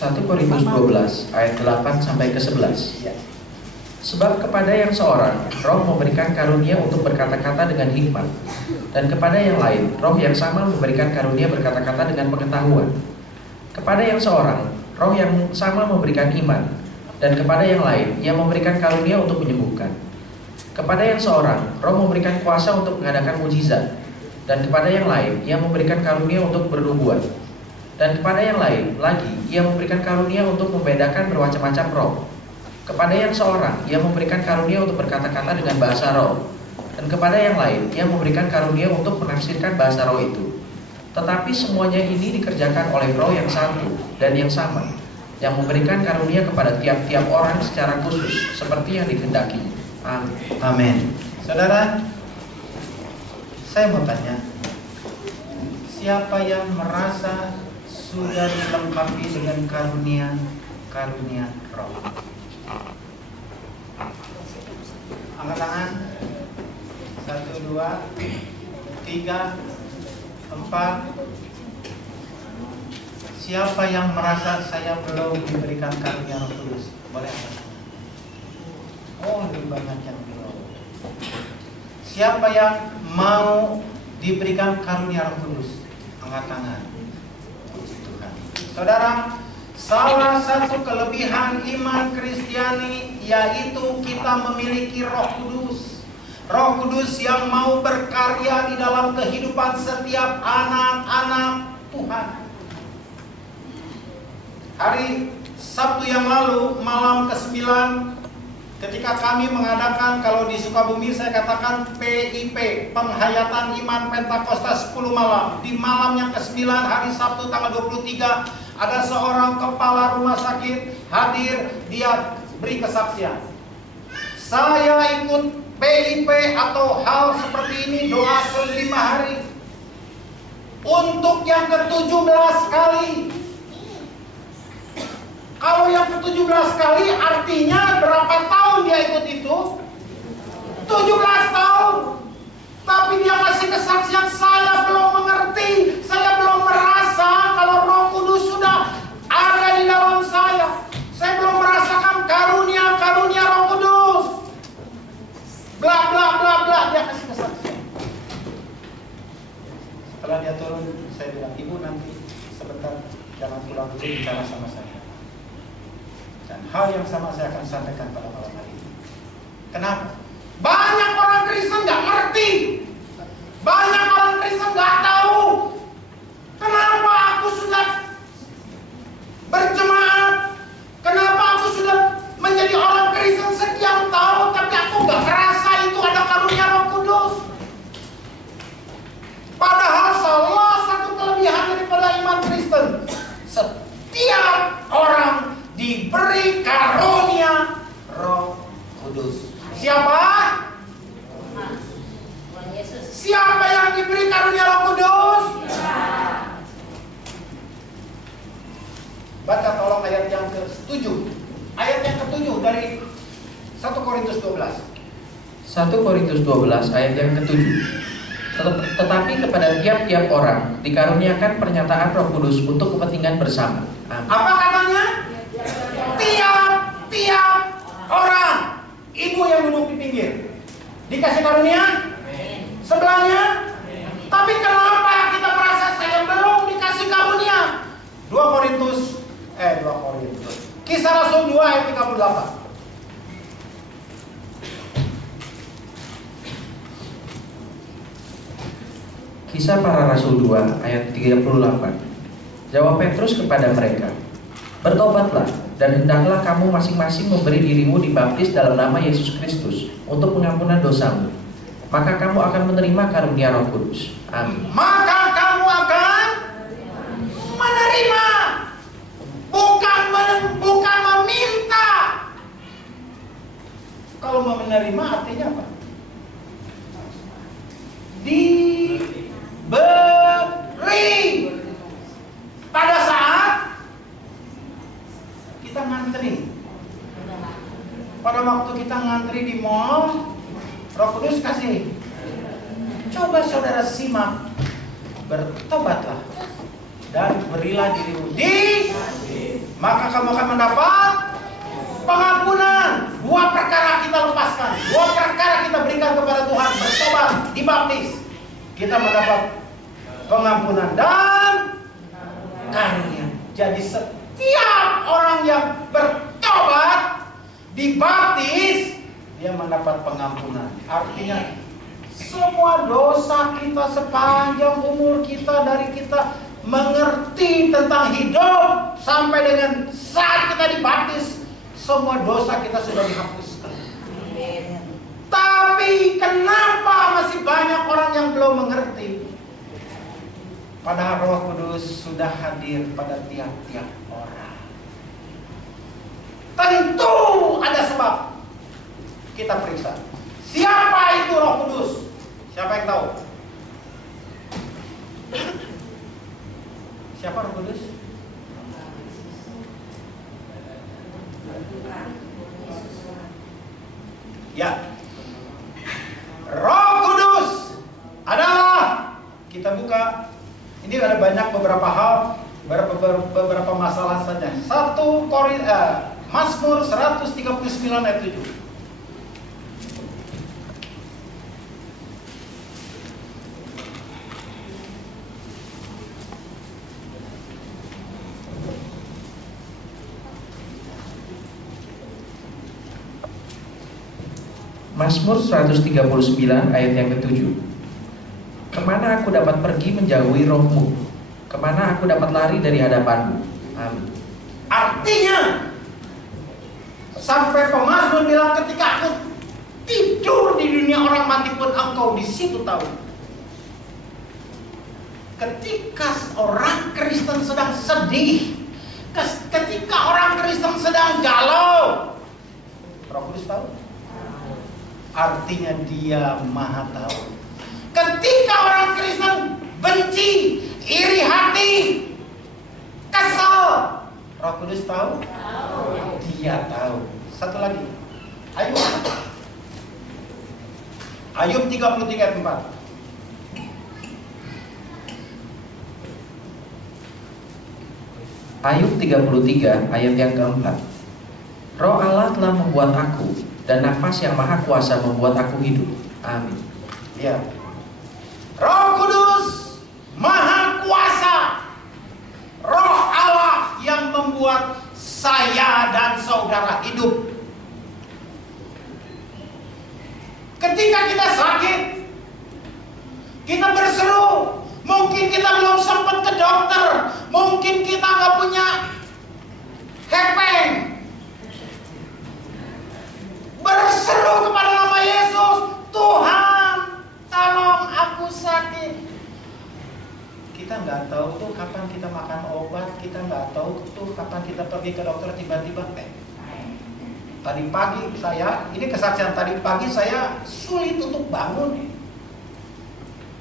1 Korintus 12 ayat 8 sampai ke 11. Ya. Sebab kepada yang seorang Roh memberikan karunia untuk berkata-kata dengan hikmat, dan kepada yang lain Roh yang sama memberikan karunia berkata-kata dengan pengetahuan. Kepada yang seorang Roh yang sama memberikan iman, dan kepada yang lain Ia memberikan karunia untuk menyembuhkan. Kepada yang seorang Roh memberikan kuasa untuk mengadakan mujizat, dan kepada yang lain Ia memberikan karunia untuk bernubuat. Dan kepada yang lain lagi Ia memberikan karunia untuk membedakan bermacam-macam roh. Kepada yang seorang Ia memberikan karunia untuk berkata-kata dengan bahasa roh, dan kepada yang lain Ia memberikan karunia untuk menafsirkan bahasa roh itu. Tetapi semuanya ini dikerjakan oleh Roh yang satu dan yang sama, yang memberikan karunia kepada tiap-tiap orang secara khusus seperti yang dikehendakinya. Amin. Amin. Saudara, saya mau tanya, siapa yang merasa sudah dilengkapi dengan karunia Roh? Angkat tangan. 1, 2, 3, 4. Siapa yang merasa saya belum diberikan karunia Roh Kudus? Boleh angkat tangan. Oh, lebih banyak yang belum. Siapa yang mau diberikan karunia Roh Kudus? Angkat tangan. Puji Tuhan. Saudara, salah satu kelebihan iman Kristiani yaitu kita memiliki Roh Kudus. Roh Kudus yang mau berkarya di dalam kehidupan setiap anak-anak Tuhan. Hari Sabtu yang lalu, malam ke-9, ketika kami mengadakan, kalau di Sukabumi saya katakan PIP, Penghayatan Iman Pentakosta 10 malam. Di malam yang ke-9 hari Sabtu tanggal 23, ada seorang kepala rumah sakit hadir, dia beri kesaksian. Saya ikut PIP atau hal seperti ini, doa 5 hari. Untuk yang ke-17 kali. Kalau yang ke-17 kali artinya berapa tahun dia ikut itu? 17 tahun. Tapi dia kasih kesaksian, saya belum mengerti, saya belum merasa kalau Roh Kudus sudah ada di dalam saya. Saya belum merasakan karunia Roh Kudus. Bla bla bla bla, dia kasih kesaksian. Setelah dia turun, saya bilang, ibu nanti sebentar jangan pulang dulu, bicara sama saya. Dan hal yang sama saya akan sampaikan pada malam hari ini. Kenapa? Banyak orang Kristen nggak ngerti. Banyak orang Kristen nggak tahu. Kenapa aku sudah berjemaat? Kenapa aku sudah menjadi orang Kristen sekian tahun, tapi aku nggak merasa itu ada karunia Roh Kudus? Padahal salah satu kelebihan daripada iman Kristen, setiap orang diberi karunia Roh Kudus. Siapa? Siapa yang diberi karunia Roh Kudus? Baca tolong ayat yang ke-7. Ayat yang ke-7 dari 1 Korintus 12. 1 Korintus 12 ayat yang ke-7. Tetapi kepada tiap-tiap orang dikaruniakan pernyataan Roh Kudus untuk kepentingan bersama. Amin. Apa katanya? Tiap-tiap orang. Ibu yang duduk di pinggir dikasih karunia? Sebelahnya? Tapi kenapa kita merasa saya belum dikasih karunia? 2 Korintus Kisah Rasul 2 ayat 38. Kisah Para Rasul 2 ayat 38. Jawab Petrus kepada mereka, bertobatlah dan hendaklah kamu masing-masing memberi dirimu dibaptis dalam nama Yesus Kristus untuk pengampunan dosamu. Maka kamu akan menerima karunia Roh Kudus. Amin. Maka kamu akan menerima, bukan meminta. Kalau mau menerima artinya apa? Diberi. Pada saat kita ngantri, pada waktu kita ngantri di mall, Roh Kudus kasih. Coba saudara simak, bertobatlah dan berilah dirimu maka kamu akan mendapat pengampunan. 2 perkara kita lepaskan, 2 perkara kita berikan kepada Tuhan: bertobat, dibaptis. Kita mendapat pengampunan dan karunia. Jadi setiap orang yang bertobat, dibaptis, dia mendapat pengampunan. Artinya semua dosa kita sepanjang umur kita, dari kita mengerti tentang hidup sampai dengan saat kita dibaptis, semua dosa kita sudah dihapuskan. Tapi kenapa masih banyak orang yang belum mengerti? Padahal Roh Kudus sudah hadir pada tiap-tiap orang. Tentu ada sebab. Kita periksa, siapa itu Roh Kudus? Siapa yang tahu? Siapa Roh Kudus? Ya, Roh Kudus adalah, kita buka, ini ada banyak beberapa hal, beberapa masalah saja. Mazmur 139 ayat 7. Mazmur 139 ayat yang ke-7. Kemana aku dapat pergi menjauhi rohmu? Kemana aku dapat lari dari hadapanmu? Amin. Artinya, sampai pemazmur bilang, ketika aku tidur di dunia orang mati pun engkau di situ tahu. Ketika orang Kristen sedang sedih, ketika orang Kristen sedang galau, Roh Kudus tahu. Artinya dia Maha tahu. Ketika orang Kristen benci, iri hati, kesal, Roh Kudus tahu? Dia tahu. Satu lagi, Ayub 33 ayat 4. Ayub 33 ayat yang ke-4. Roh Allah telah membuat aku, dan nafas yang maha kuasa membuat aku hidup. Amin. Ya. Roh Kudus Maha Kuasa, Roh Allah yang membuat saya dan saudara hidup. Ketika kita sakit, kita berseru, mungkin kita belum sempat ke dokter, mungkin kita nggak punya hepeng, berseru kepada nama Yesus, Tuhan tolong aku sakit. Kita nggak tahu tuh kapan kita makan obat, kita nggak tahu tuh kapan kita pergi ke dokter, tiba-tiba tadi pagi ini kesaksian, tadi pagi saya sulit untuk bangun.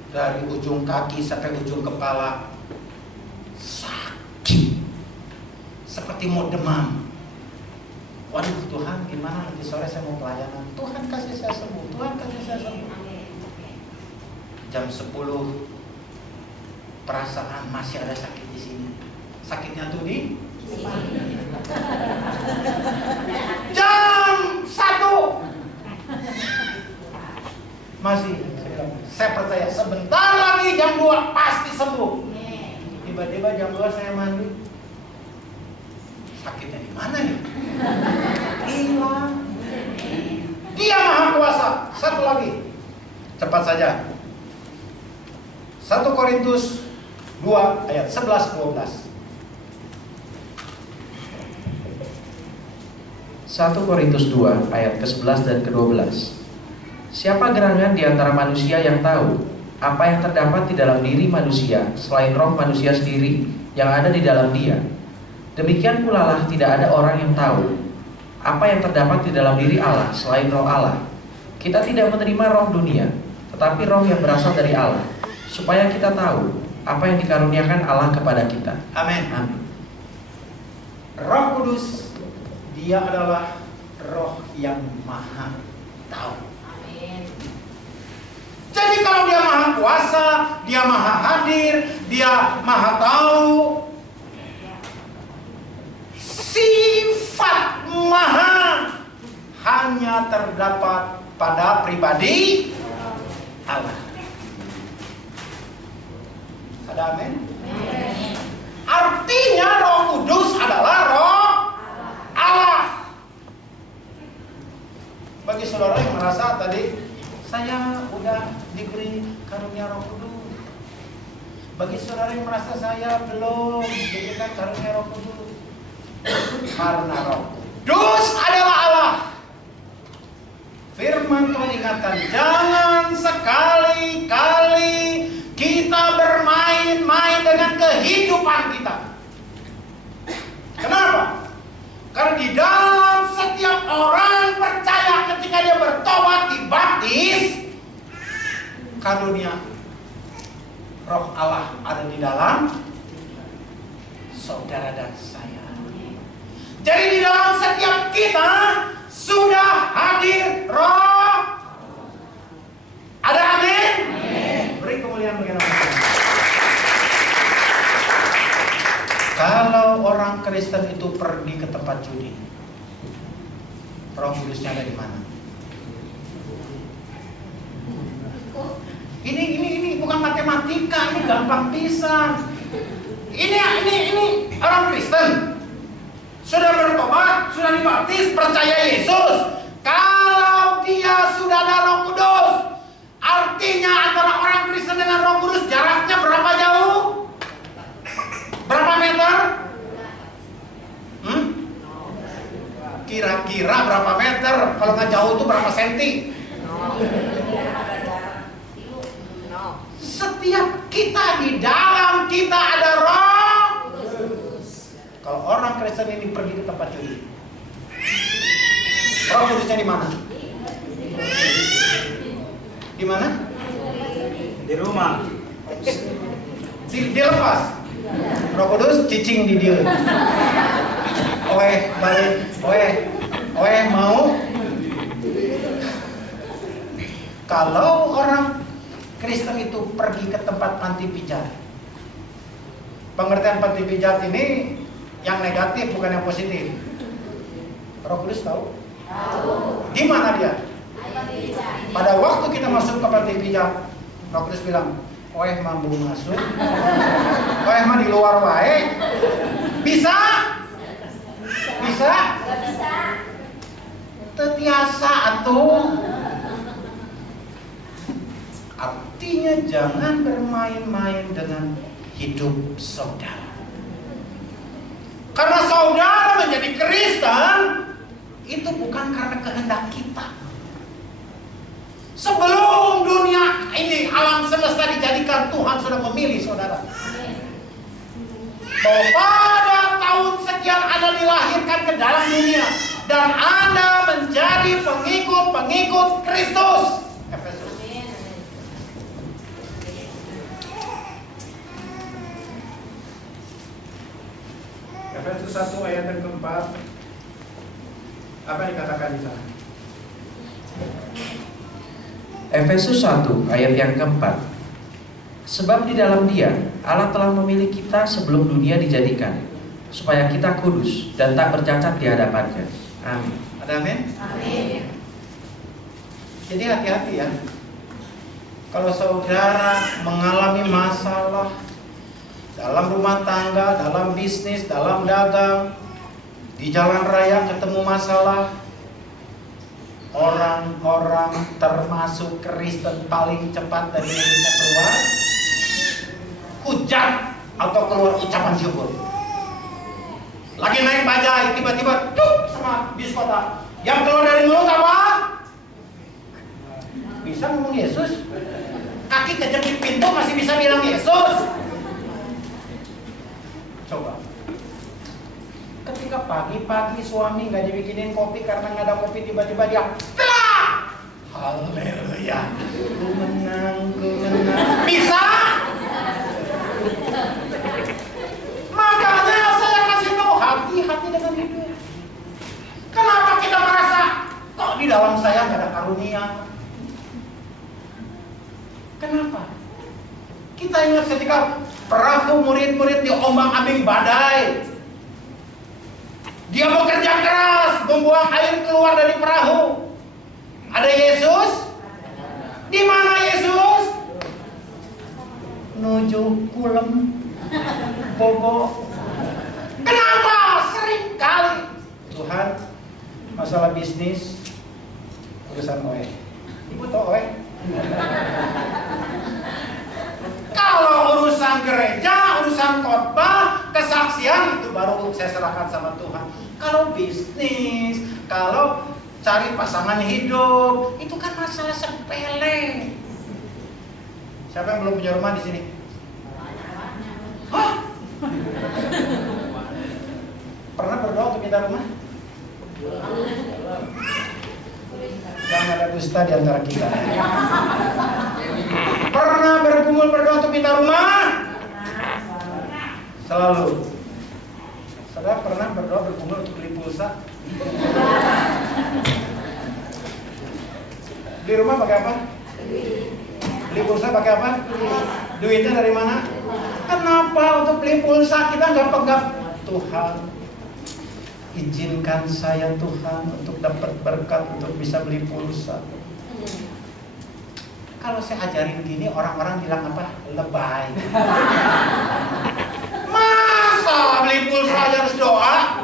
Dari ujung kaki sampai ujung kepala sakit, seperti mau demam. Waduh Tuhan, gimana nanti sore saya mau pelayanan? Tuhan kasih saya sembuh, Tuhan kasih saya sembuh. Jam 10 perasaan masih ada sakit di sini. Sakitnya tuh di jam 1 masih. Saya percaya sebentar lagi jam 2 pasti sembuh. Tiba-tiba jam 2 saya mandi. Sakitnya di mana ya? Hilang. Dia Maha Kuasa. Satu lagi, cepat saja. 1 Korintus 2 ayat 11-12. 1 Korintus 2 ayat ke-11 dan ke-12. Siapa gerangan di antara manusia yang tahu apa yang terdapat di dalam diri manusia selain roh manusia sendiri yang ada di dalam dia? Demikian pula lah tidak ada orang yang tahu apa yang terdapat di dalam diri Allah selain roh Allah. Kita tidak menerima roh dunia, tetapi roh yang berasal dari Allah, supaya kita tahu apa yang dikaruniakan Allah kepada kita. Amin. Amin. Roh Kudus, dia adalah roh yang maha tahu. Jadi kalau dia maha kuasa, dia maha hadir, dia maha tahu, sifat maha hanya terdapat pada pribadi Allah. Ada amin? Artinya Roh Kudus adalah Roh Allah. Bagi saudara yang merasa tadi, saya udah diberi karunia Roh Kudus. Bagi saudara yang merasa saya belum diberikan karunia Roh Kudus, karena Roh Kudus adalah Allah. Firman Tuhan ingatkan, jangan sekali-kali kita bermain-main dengan kehidupan kita. Kenapa? Karena di dalam setiap orang percaya ketika dia bertobat dibaptis, karunia Roh Allah ada di dalam saudara dan saya. Jadi di dalam setiap kita sudah hadir Roh. Ada amin? Beri kemuliaan bagi nama Tuhan. Kalau orang Kristen itu pergi ke tempat judi, Roh Kudusnya ada di mana? Ini bukan matematika, ini gampang pisan. Ini orang Kristen sudah bertobat, sudah dibaptis, percaya Yesus. Kalau dia sudah ada Roh Kudus, artinya antara orang Kristen dengan Roh Kudus jaraknya berapa jauh? Berapa meter? Kira-kira berapa meter? Kalau nggak jauh itu berapa senti? Setiap kita di dalam kita ada Roh. Kalau orang Kristen ini pergi ke tempat judi, Roh Kudusnya di mana? Di mana? Di rumah. Dilepas. Roh Kudus cicing di dia. Balik. Mau. Kalau orang Kristen itu pergi ke tempat panti pijat. Pengertian panti pijat ini yang negatif bukan yang positif. Roh Kudus tahu? Tahu. Di mana dia? Pada waktu kita masuk ke panti pijat, Roh Kudus bilang, mampu masuk. Mah di luar wae. Bisa? Bisa? Bisa. Tetiasa atuh. Artinya jangan bermain-main dengan hidup saudara. Karena saudara menjadi Kristen itu bukan karena kehendak kita. Sebelum dunia ini, alam semesta dijadikan, Tuhan sudah memilih saudara. Bahwa pada tahun sekian Anda dilahirkan ke dalam dunia dan Anda menjadi pengikut-pengikut Kristus. Efesus 1 ayat yang keempat. Apa yang dikatakan di sana? Efesus 1 ayat yang keempat. Sebab di dalam Dia Allah telah memilih kita sebelum dunia dijadikan, supaya kita kudus dan tak bercacat di hadapan-Nya. Amin. Ada amin? Amin. Jadi hati-hati ya. Kalau saudara mengalami masalah dalam rumah tangga, dalam bisnis, dalam dagang, di jalan raya ketemu masalah, orang-orang termasuk Kristen paling cepat dari mulutnya keluar hujat atau keluar ucapan syukur. Lagi naik bajai, tiba-tiba sama biskota. Yang keluar dari mulut apa? Bisa ngomong Yesus. Kaki kejepit pintu masih bisa bilang Yesus. Coba. Ketika pagi-pagi suami nggak dibikinin kopi karena nggak ada kopi, tiba-tiba dia haleluya, ku menang. Bisa? Makanya saya kasih tahu, hati-hati dengan hidup. Kenapa kita merasa kok di dalam saya nggak ada karunia? Kita ingat ketika perahu murid-murid diombang-ambing badai. Dia bekerja keras membuang air keluar dari perahu. Ada Yesus? Di mana Yesus? Nuju kulem bogo. Kenapa? Sering kali Tuhan, masalah bisnis urusan oe. Ibu tau oe? Kalau urusan gereja, urusan khotbah, kesaksian, itu baru saya serahkan sama Tuhan. Kalau bisnis, kalau cari pasangan hidup, itu kan masalah sepele. Siapa yang belum punya rumah di sini? Hah? Pernah berdoa untuk minta rumah? Jangan ada dusta di antara kita. Pernah bergumul berdoa untuk minta rumah? Selalu. Saudara pernah berdoa bergumul untuk beli pulsa? Di rumah pakai apa? Beli pulsa pakai apa? Duitnya dari mana? Kenapa untuk beli pulsa kita nggak pegang? Tuhan, izinkan saya Tuhan untuk dapat berkat untuk bisa beli pulsa. Kalau saya ajarin gini, orang-orang bilang apa? Lebay. Masa beli pulsa harus doa?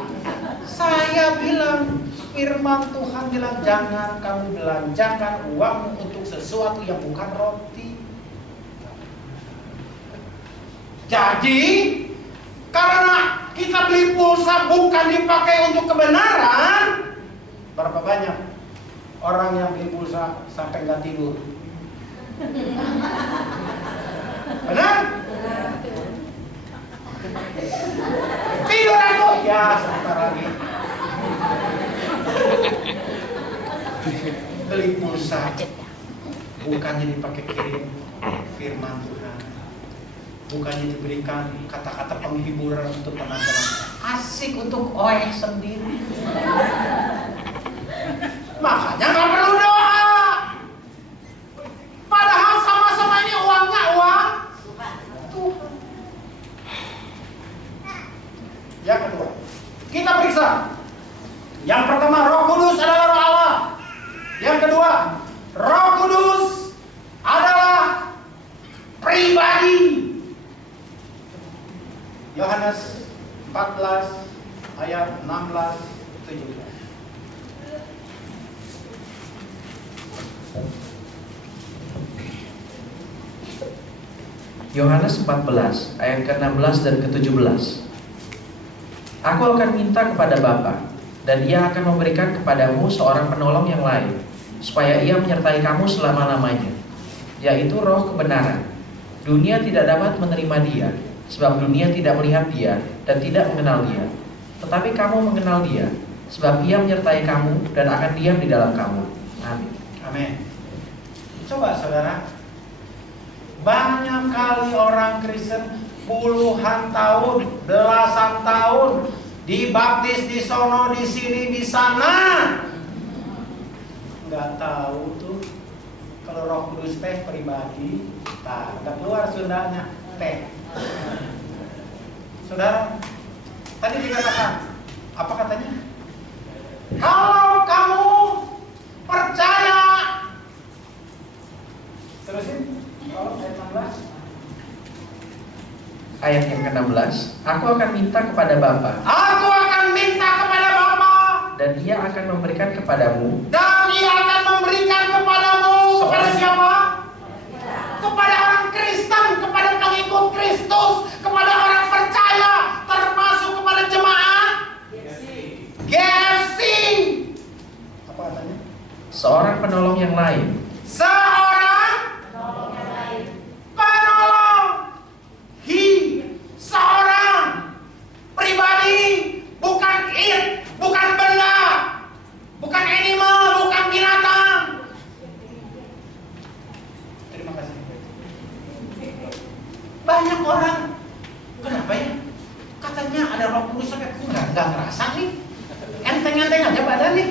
Saya bilang, firman Tuhan bilang, jangan kamu belanjakan uangmu untuk sesuatu yang bukan roti. Jadi, karena kita beli pulsa bukan dipakai untuk kebenaran, berapa banyak orang yang beli pulsa sampai nggak tidur? Benar? Tidur aku? Ya, sebentar lagi. Beli pulsa bukannya dipakai kirim firman Tuhan, bukannya diberikan kata-kata penghiburan untuk teman-teman, asik untuk oeh sendiri. Makanya nggak perlu doa. Padahal sama-sama ini uangnya uang Tuhan. Yang kedua, kita periksa. Yang pertama, Roh Kudus adalah Roh Allah. Yang kedua, Roh Kudus adalah pribadi. Yohanes 14 ayat 16-17. Yohanes 14 ayat ke-16 dan ke-17. Aku akan minta kepada Bapa, dan Ia akan memberikan kepadamu seorang penolong yang lain, supaya Ia menyertai kamu selama-lamanya, yaitu Roh kebenaran. Dunia tidak dapat menerima Dia, sebab dunia tidak melihat Dia dan tidak mengenal Dia. Tetapi kamu mengenal Dia, sebab Ia menyertai kamu dan akan diam di dalam kamu. Amin. Amin. Coba saudara, banyak kali orang Kristen puluhan tahun, belasan tahun dibaptis di sono, di sini, di sana, nggak tahu tuh kalau Roh Kudus teh pribadi, nggak keluar Sundanya teh. Saudara, tadi dikatakan apa katanya? Kalau kamu percaya, terusin. Kalau ayat 16. Ayat yang ke-16, aku akan minta kepada Bapa. Aku akan minta kepada Bapa, Dan Ia akan memberikan kepadamu. dan Ia akan memberikan kepadamu. Kepada siapa? Kepada orang Kristen, kepada pengikut Kristus, kepada orang percaya, termasuk kepada jemaat GFC. Apa katanya? Seorang penolong yang lain. Seorang penolong. Seorang pribadi, bukan bukan benda, bukan animal, bukan binatang. Terima kasih. Banyak orang, kenapa ya? Katanya ada Roh Kudus, sampai aku nggak ngerasa nih. Enteng-enteng aja badan nih.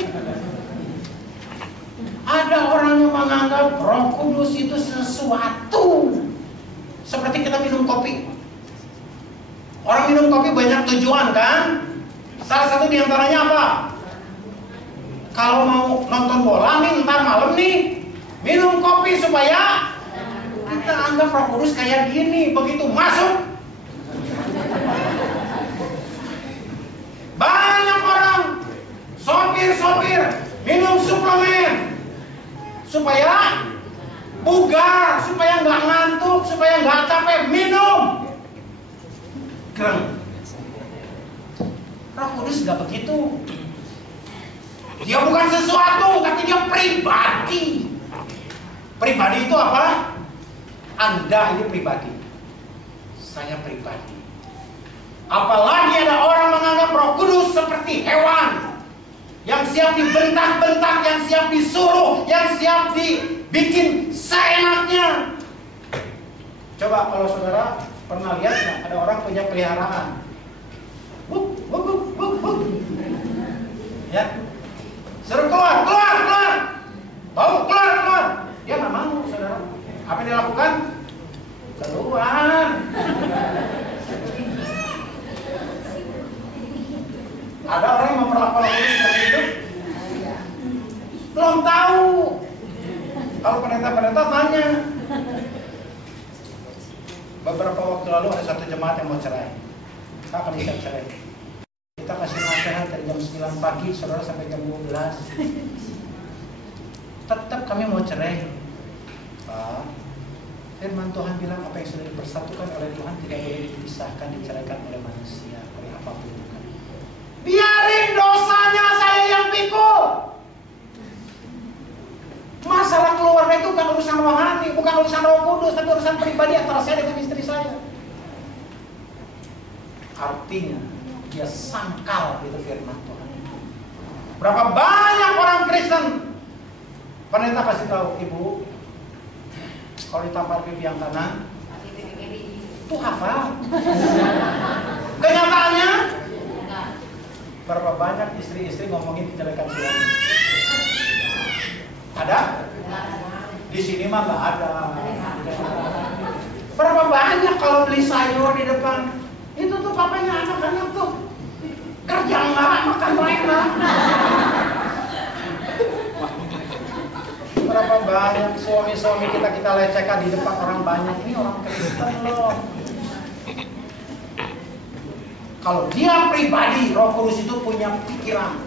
Ada orang yang menganggap Roh Kudus itu sesuatu seperti berarti kita minum kopi. Orang minum kopi banyak tujuan kan? Salah satu diantaranya apa? Kalau mau nonton bola nih ntar malam nih, minum kopi supaya kita anggap Roh Kudus kayak gini. Begitu masuk, banyak orang sopir minum suplemen supaya bugar, supaya nggak ngantuk, supaya nggak capek, minum. Keren. Roh Kudus nggak begitu. Dia bukan sesuatu, tapi dia pribadi. Pribadi itu apa? Anda ini pribadi. Saya pribadi. Apalagi ada orang menganggap Roh Kudus seperti hewan yang siap dibentak-bentak, yang siap disuruh, yang siap dibikin seenaknya. Coba kalau saudara pernah lihat nggak ada orang punya peliharaan? Wuk, wuk, wuk, wuk, wuk. Ya, suruh keluar. Bau, keluar. Dia nggak mau, saudara. Apa yang dia lakukan? Keluar. Ada orang yang memperlakukan Roh Kudus seperti itu? Belum tahu. Kalau pendeta tanya. Beberapa waktu lalu ada satu jemaat yang mau cerai. Kita akan siap cerai. Kita kasih nasihat dari jam 9 pagi, saudara, sampai jam 12. Tetap kami mau cerai. Pak, firman Tuhan bilang apa yang sudah dipersatukan oleh Tuhan tidak boleh dipisahkan, diceraikan oleh manusia, oleh apapun itu. Biarin dosanya saya yang pikul. Masalah keluarga itu bukan urusan rohani, bukan urusan Roh Kudus, tapi urusan pribadi antara saya dengan istri saya. Artinya dia sangkal itu firman Tuhan. Berapa banyak orang Kristen pendeta kasih tahu, ibu, kalau ditampar pipi yang kanan itu hafal. Kenyataannya berapa banyak istri-istri ngomongin kejelekan suami? Ada? Di sini mah nggak ada. Berapa banyak kalau beli sayur di depan, itu tuh papanya anak-anak tuh kerja nggak, makan enak. Berapa banyak suami-suami kita lecehkan di depan orang banyak. Ini orang Kristen loh. Kalau dia pribadi, Roh Kudus itu punya pikiran.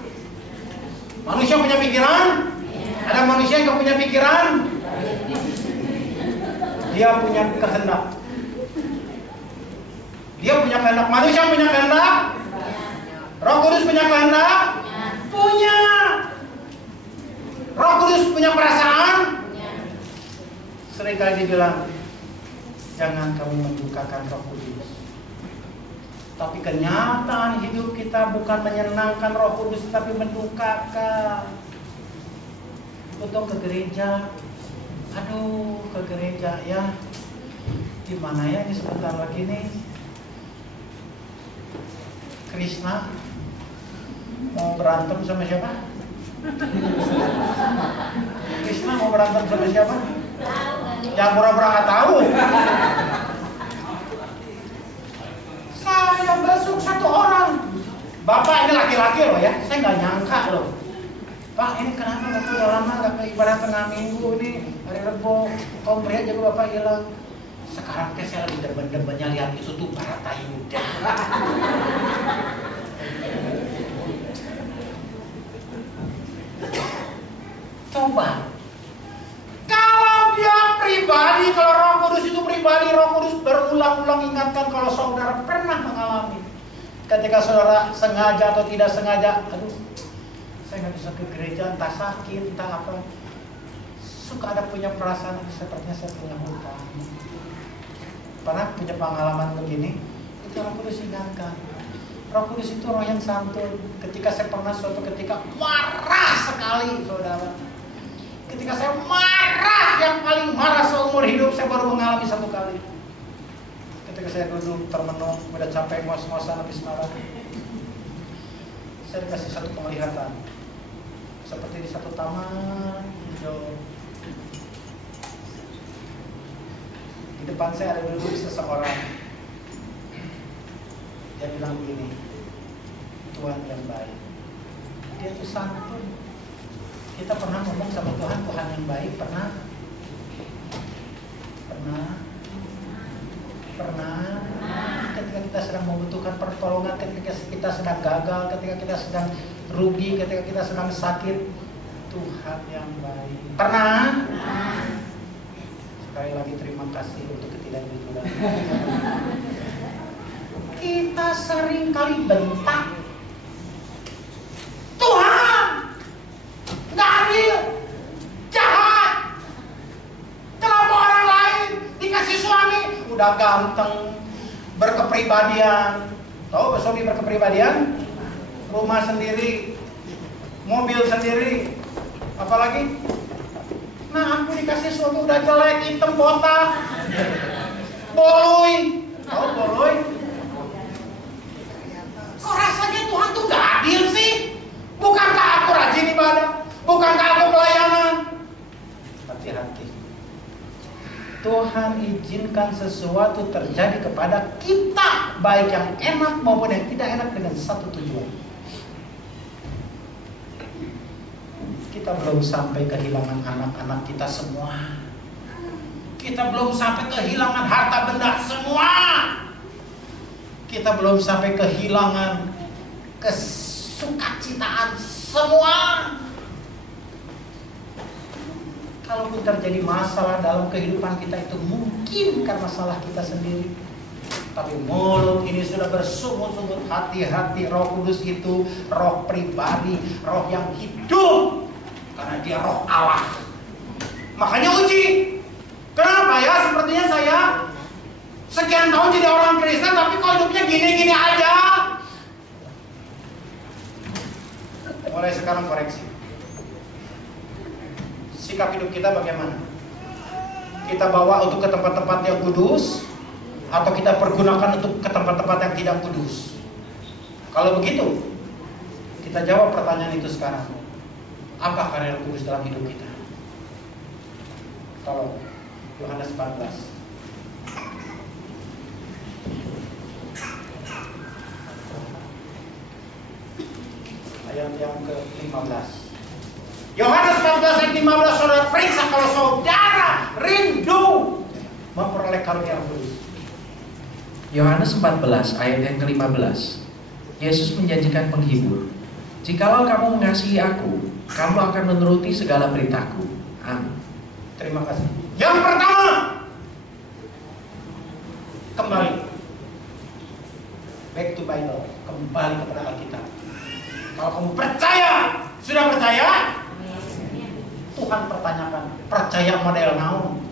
Manusia punya pikiran? Ada manusia yang punya pikiran? Dia punya kehendak. Dia punya kehendak. Manusia punya kehendak? Roh Kudus punya kehendak? Punya. Roh Kudus punya perasaan? Seringkali dibilang, jangan kamu mendukakan Roh Kudus. Tapi kenyataan hidup kita bukan menyenangkan Roh Kudus, tapi mendukakan. Betul ke gereja, aduh ke gereja ya, gimana ya ini sebentar lagi nih Krishna mau berantem sama siapa? Krishna mau berantem sama siapa? Yang pura-pura nggak tahu. Saya besok satu orang, bapak ini laki-laki loh ya, saya nggak nyangka loh. Pak, ini kenapa waktu udah lama nggak ke ibadah tengah minggu ini, hari Rebo, kaum pria juga bapak hilang. Sekarang saya lagi demen-demennya lihat itu tuh Baratayuda. Coba, kalau dia pribadi, kalau Roh Kudus itu pribadi, Roh Kudus berulang-ulang ingatkan kalau saudara pernah mengalami. Ketika saudara sengaja atau tidak sengaja, aduh, saya nggak bisa ke gereja, entah sakit, entah apa. Suka ada punya perasaan, sepertinya saya punya hutang. Pernah punya pengalaman begini? Itu Roh Kudus ingatkan. Roh Kudus itu roh yang santun. Ketika saya pernah suatu ketika marah sekali, saudara. Ketika saya marah, yang paling marah seumur hidup saya baru mengalami satu kali. Ketika saya duduk termenung, udah capek ngos-ngosan habis marah, saya dikasih satu penglihatan. Seperti di satu taman hijau, di depan saya ada duduk seseorang. Dia bilang begini, Tuhan yang baik. Dia tuh santun. Kita pernah ngomong sama Tuhan, Tuhan yang baik, pernah? Ketika kita sedang membutuhkan pertolongan, ketika kita sedang gagal, ketika kita sedang rugi, ketika kita sedang sakit, Tuhan yang baik. Pernah? Sekali lagi terima kasih untuk ketidakjujuran. Kita sering kali bentak, Tuhan nggak adil, jahat. Kenapa orang lain dikasih suami udah ganteng, berkepribadian? Tahu suami berkepribadian? Rumah sendiri, mobil sendiri, apalagi? Nah, aku dikasih suami udah jelek, hitam, botak, boloy. Tahu boloy? Kok rasanya Tuhan tuh gak adil sih? Bukankah aku rajin ibadah? Bukankah aku pelayanan? Hati-hati. Tuhan izinkan sesuatu terjadi kepada kita, baik yang enak maupun yang tidak enak, dengan satu tujuan. Kita belum sampai kehilangan anak-anak kita semua. Kita belum sampai kehilangan harta benda semua. Kita belum sampai kehilangan kesukacitaan semua. Kalaupun terjadi masalah dalam kehidupan kita, itu mungkin karena salah kita sendiri. Tapi mulut ini sudah bersungut-sungut. Hati-hati, Roh Kudus itu roh pribadi, roh yang hidup, karena dia roh Allah. Makanya uji. Kenapa ya? Sepertinya saya sekian tahun jadi orang Kristen, tapi kok hidupnya gini-gini aja. Mulai sekarang koreksi. Sikap hidup kita bagaimana? Kita bawa untuk ke tempat-tempat yang kudus, atau kita pergunakan untuk ke tempat-tempat yang tidak kudus? Kalau begitu, kita jawab pertanyaan itu sekarang. Apa karya Roh Kudus dalam hidup kita? Tolong, Yohanes 14. Ayat yang ke-15. Yohanes 14 ayat 15, saudara periksa kalau saudara rindu memperoleh karunia Roh Kudus. Yohanes 14 ayat yang ke-15. Yesus menjanjikan penghibur. Jikalau kamu mengasihi aku, kamu akan menuruti segala perintahku. Amin. Terima kasih. Yang pertama, kembali back to Bible, kembali kepada Alkitab. Kalau kamu percaya, sudah percaya, Tuhan pertanyakan, percaya model naon?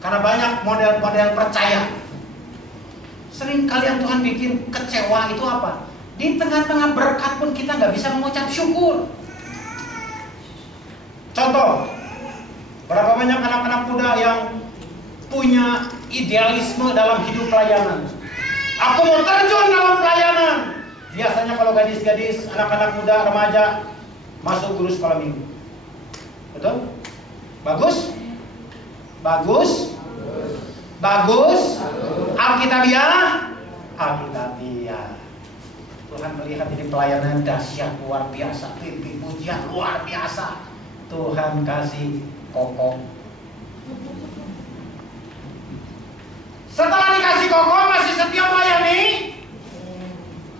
Karena banyak model-model percaya. Sering kalian Tuhan bikin kecewa, itu apa? Di tengah-tengah berkat pun kita nggak bisa mengucap syukur. Contoh, berapa banyak anak-anak muda yang punya idealisme dalam hidup pelayanan. Aku mau terjun dalam pelayanan. Biasanya kalau gadis-gadis, anak-anak muda, remaja masuk guru sekolah minggu. Betul? Bagus? Bagus? Bagus? Alkitabiah? Alkitabiah. Tuhan melihat ini pelayanan dahsyat, luar biasa, pimpin pujian luar biasa. Tuhan kasih kokoh. Setelah dikasih kokoh, masih setia melayani.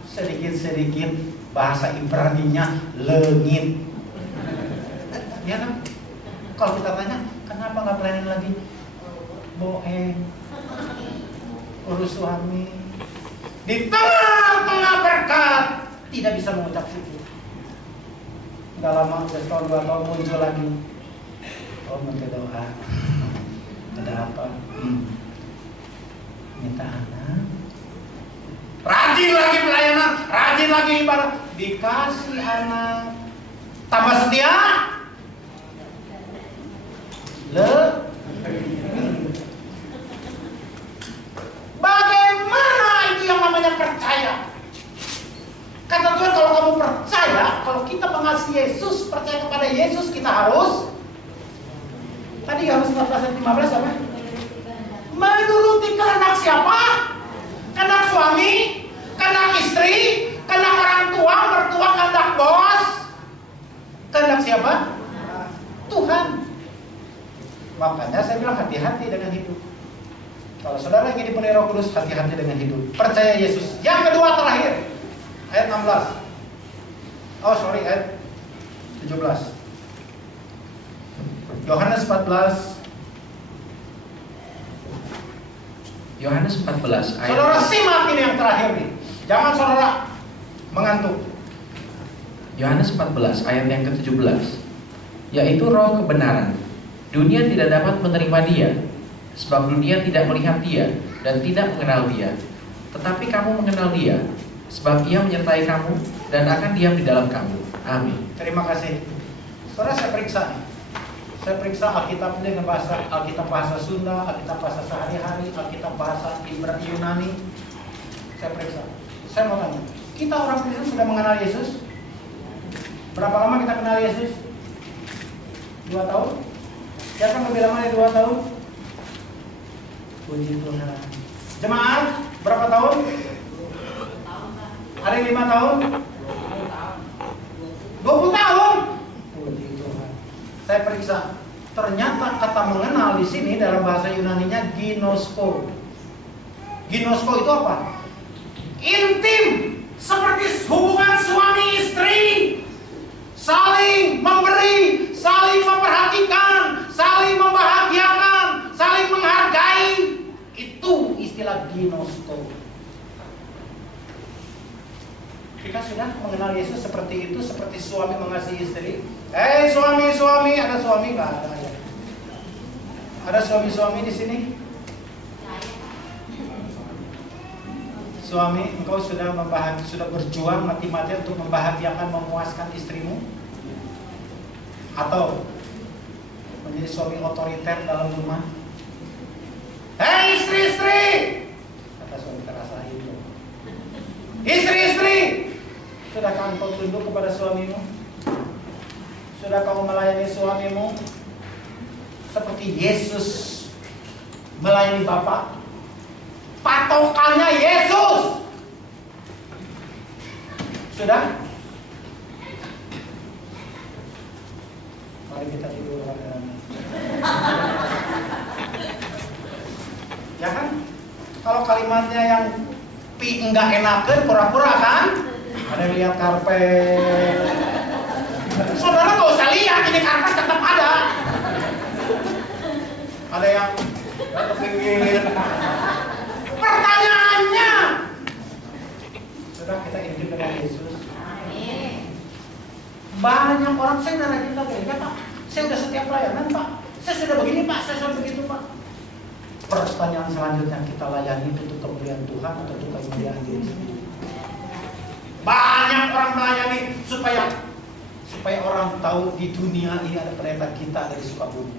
Sedikit-sedikit bahasa Ibraninya lengit. Ya kan? Kalau kita tanya, kenapa nggak pelayanan lagi? Bohong, urus suami. Di tengah-tengah berkat tidak bisa mengucap syukur. Nggak lama, udah setahun 2 tahun muncul lagi. Oh, minta doa. Ada apa? Minta anak. Rajin lagi pelayanan, rajin lagi ibadah. Dikasih anak, tambah setia. Bagaimana itu yang namanya percaya? Kata Tuhan, kalau kamu percaya, kalau kita mengasihi Yesus, percaya kepada Yesus, kita harus. Tadi Yohanes 14 ayat 15 apa? Menuruti kehendak siapa? Kehendak suami, kehendak istri, kehendak orang tua, mertua, kehendak bos. Kehendak siapa? Tuhan. Makanya saya bilang hati-hati dengan hidup. Kalau saudara ingin dipenuhi Roh Kudus, hati-hati dengan hidup. Percaya Yesus. Yang kedua terakhir, ayat 16. Ayat 17. Yohanes 14. Yohanes 14 ayat. Saudara simak ini yang terakhir nih. Jangan saudara mengantuk. Yohanes 14 ayat yang ke-17. Yaitu Roh kebenaran. Dunia tidak dapat menerima Dia, sebab dunia tidak melihat Dia dan tidak mengenal Dia. Tetapi kamu mengenal Dia, sebab Ia menyertai kamu dan akan diam di dalam kamu. Amin. Terima kasih. Saudara, saya periksa nih. Saya periksa Alkitab dengan bahasa Alkitab bahasa Sunda, Alkitab bahasa sehari-hari, Alkitab bahasa Ibrani Yunani. Saya periksa. Saya mau tanya, kita orang Kristen sudah mengenal Yesus? Berapa lama kita kenal Yesus? 2 tahun? Siapa lebih lama dari 2 tahun? Puji Tuhan. Jemaat, berapa tahun? Ada yang 5 tahun? 20 tahun? Puji Tuhan. Saya periksa. Ternyata kata mengenal di sini dalam bahasa Yunaninya ginosko. Ginosko itu apa? Intim, seperti hubungan suami istri. Saling memberi, saling memperhatikan, saling membahagiakan, saling menghargai. Itu istilah ginosko. Kita sudah mengenal Yesus seperti itu, seperti suami mengasihi istri. Suami, ada suami nggak ada ya? Ada suami-suami di sini? Suami, engkau sudah berjuang mati-matian untuk membahagiakan, memuaskan istrimu? Atau menjadi suami otoriter dalam rumah? Istri-istri! Kata suami terasain itu. Istri-istri! Sudahkah engkau tunduk kepada suamimu? Sudah kau melayani suamimu seperti Yesus melayani Bapa? Patokannya Yesus. Sudah? Mari kita tidur rame-rame. Ya kan? Kalau kalimatnya yang enggak enakan, pura-pura kan? Ada yang lihat karpet. Saudara nggak usah lihat, ini karpet tetap ada. Ada yang ke pinggir. Pertanyaannya, sudah kita intim dengan Yesus? Banyak orang, saya nanya kita gereja, Pak, saya sudah setiap pelayanan, Pak, saya sudah begini, Pak, saya sudah begitu, Pak. Pertanyaan selanjutnya, kita layani untuk kemuliaan Tuhan atau untuk kemuliaan diri sendiri? Banyak orang melayani supaya orang tahu di dunia ini ada pendeta kita dari Sukabumi.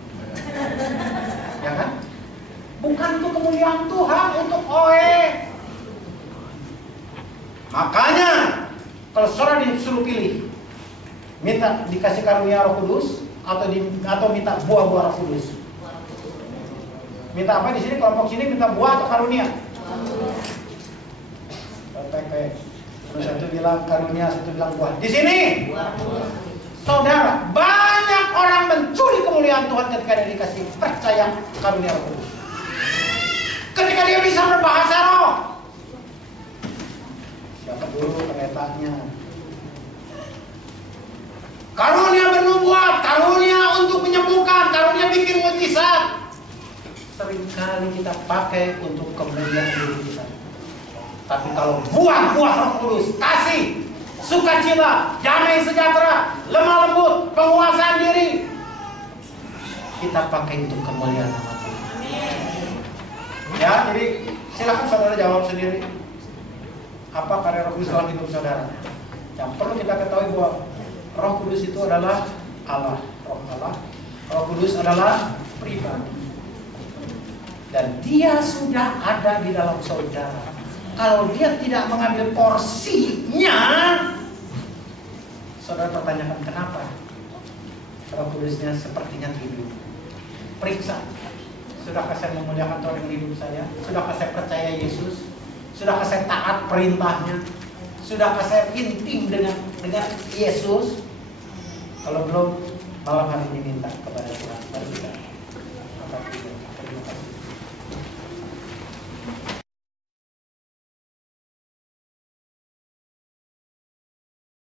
Ya kan? Bukan untuk kemuliaan Tuhan, untuk OE. Makanya kalau saudara disuruh pilih, minta dikasih karunia Roh Kudus atau minta buah-buah Roh Kudus. Minta apa di sini? Kelompok sini minta buah atau karunia? Terus satu bilang karunia, satu bilang buah. Di sini, saudara, banyak orang mencuri kemuliaan Tuhan ketika dia dikasih percaya karunia Roh Kudus. Ketika dia bisa berbahasa roh. Siapa dulu pendetanya? Karunia bernubuat, karunia untuk menyembuhkan, karunia bikin mujizat. Seringkali kita pakai untuk kemuliaan diri kita. Tapi kalau buah-buah Roh Kudus, kasih, sukacita, damai sejahtera, lemah lembut, penguasaan diri, kita pakai untuk kemuliaan nama Tuhan. Ya, jadi silakan saudara jawab sendiri. Apa karya Roh Kudus dalam hidup saudara? Yang perlu kita ketahui bahwa Roh Kudus itu adalah Allah, Roh Allah. Roh Kudus adalah pribadi. Dan dia sudah ada di dalam saudara. Kalau dia tidak mengambil porsinya, saudara pertanyakan kenapa Roh Kudusnya sepertinya tidur. Periksa. Sudahkah saya memuliakan Tuhan dengan hidup saya? Sudahkah saya percaya Yesus? Sudahkah saya taat perintahnya? Sudahkah saya intim dengan Yesus? Kalau belum, malam hari ini minta kepada Tuhan. Mari kita angkat diri. Terima kasih.